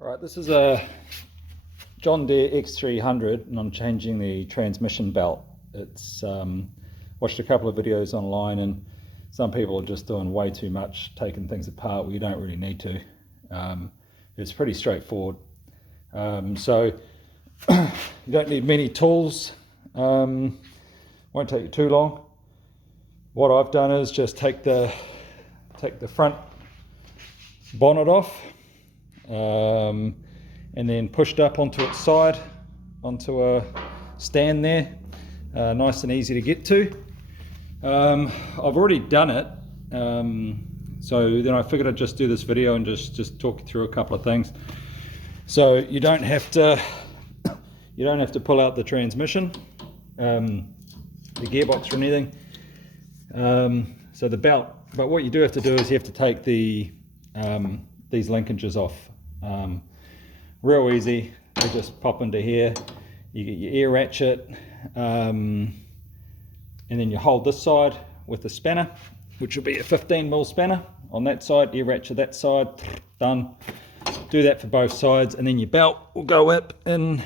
Right, this is a John Deere X300 and I'm changing the transmission belt. It's watched a couple of videos online and some people are just doing way too much, taking things apart where you don't really need to. It's pretty straightforward. So you don't need many tools, won't take you too long. What I've done is just take the front bonnet off, and then pushed up onto its side, onto a stand there, nice and easy to get to. I've already done it, so then I figured I'd just do this video and just talk you through a couple of things. So you don't have to pull out the transmission, the gearbox or anything. So the belt, but what you do have to do is you have to take these linkages off. Real easy, they just pop into here. You get your ear ratchet, and then you hold this side with the spanner, which will be a 15mm spanner on that side, ear ratchet that side, done. Do that for both sides, and then your belt will go up in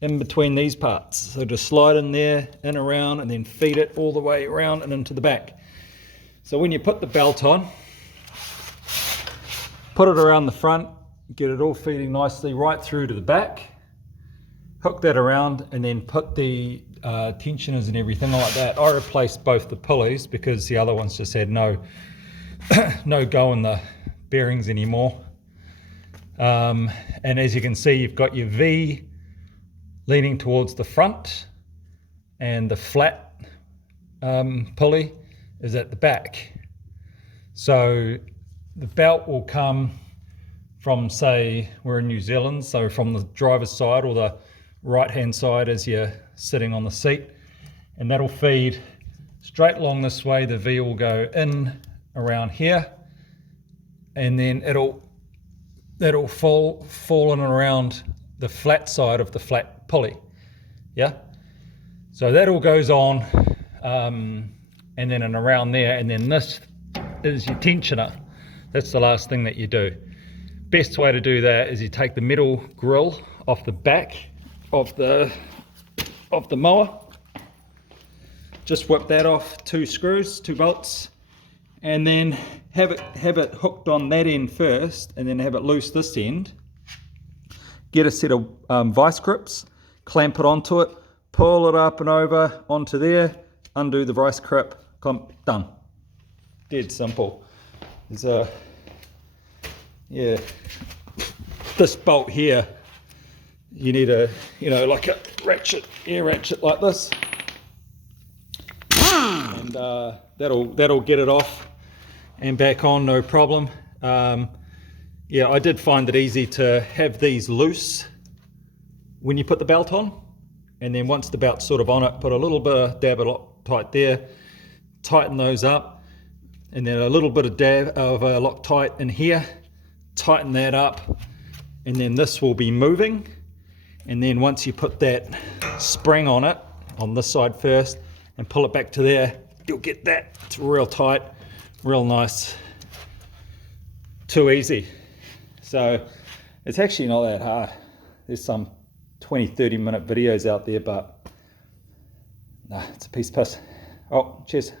between these parts. So just slide in there, in around, and then feed it all the way around and into the back. So when you put the belt on, put it around the front, get it all feeding nicely right through to the back, hook that around, and then put the tensioners and everything like that. I replaced both the pulleys because the other ones just had no go in the bearings anymore. And as you can see, you've got your V leaning towards the front and the flat pulley is at the back. So the belt will come from, say, we're in New Zealand, so from the driver's side or the right hand side as you're sitting on the seat, and that'll feed straight along this way. The V will go in around here, and then that'll fall in around the flat side of the flat pulley. Yeah, so that all goes on, and then around there, and then this is your tensioner. That's the last thing that you do. Best way to do that is you take the metal grill off the back of the mower, just whip that off, 2 screws, 2 bolts, and then have it hooked on that end first, and then have it loose this end. Get a set of vice grips, clamp it onto it, pull it up and over onto there, undo the vice grip, done. Dead simple. There's this bolt here, you need like a ratchet, ear ratchet like this, and that'll get it off and back on, no problem. Yeah, I did find it easy to have these loose when you put the belt on, and then once the belt's sort of on it, put a little bit of dab of Loctite there, tighten those up, and then a little bit of dab of Loctite in here, tighten that up, and then this will be moving. And then once you put that spring on it, on this side first, and pull it back to there, you'll get that. It's real tight, real nice, too easy. So it's actually not that hard. There's some 20-30 minute videos out there, but nah, it's a piece of piss. Oh, cheers.